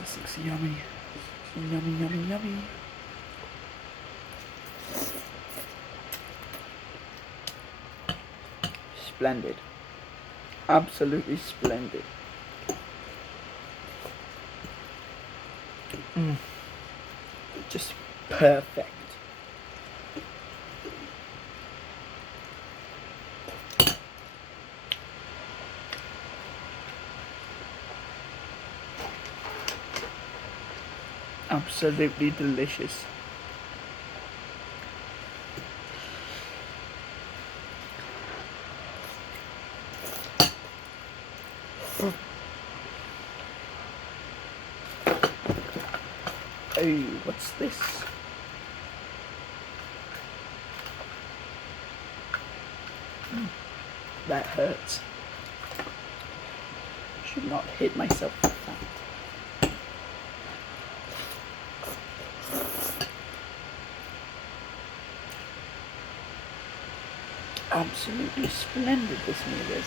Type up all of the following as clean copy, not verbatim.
This looks yummy. Yummy, yummy, yummy. Splendid. Absolutely splendid. Just perfect. Absolutely delicious. Oh, what's this? That hurts. Should not hit myself with that. Absolutely splendid this meal is.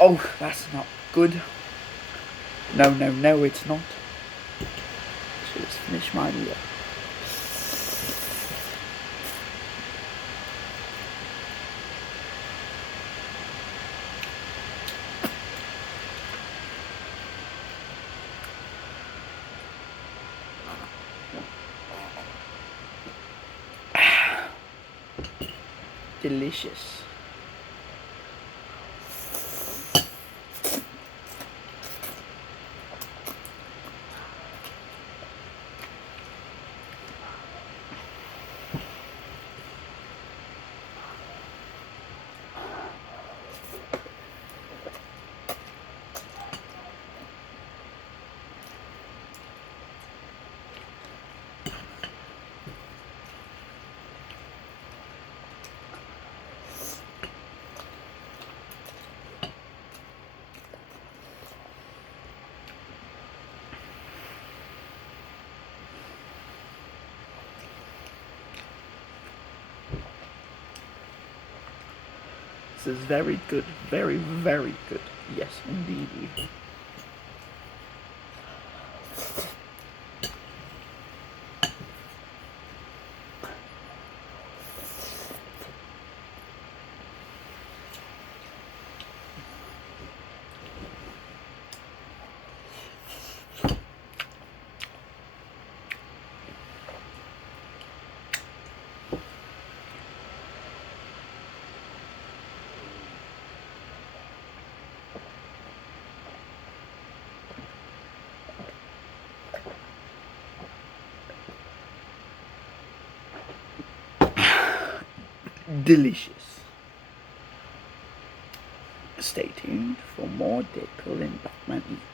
Oh, that's not good. No, no, no, it's not. So let's finish my meal. Delicious. This is very good. Very, very good. Yes, indeed. Delicious. Stay tuned for more Deadpool and Batman Eats.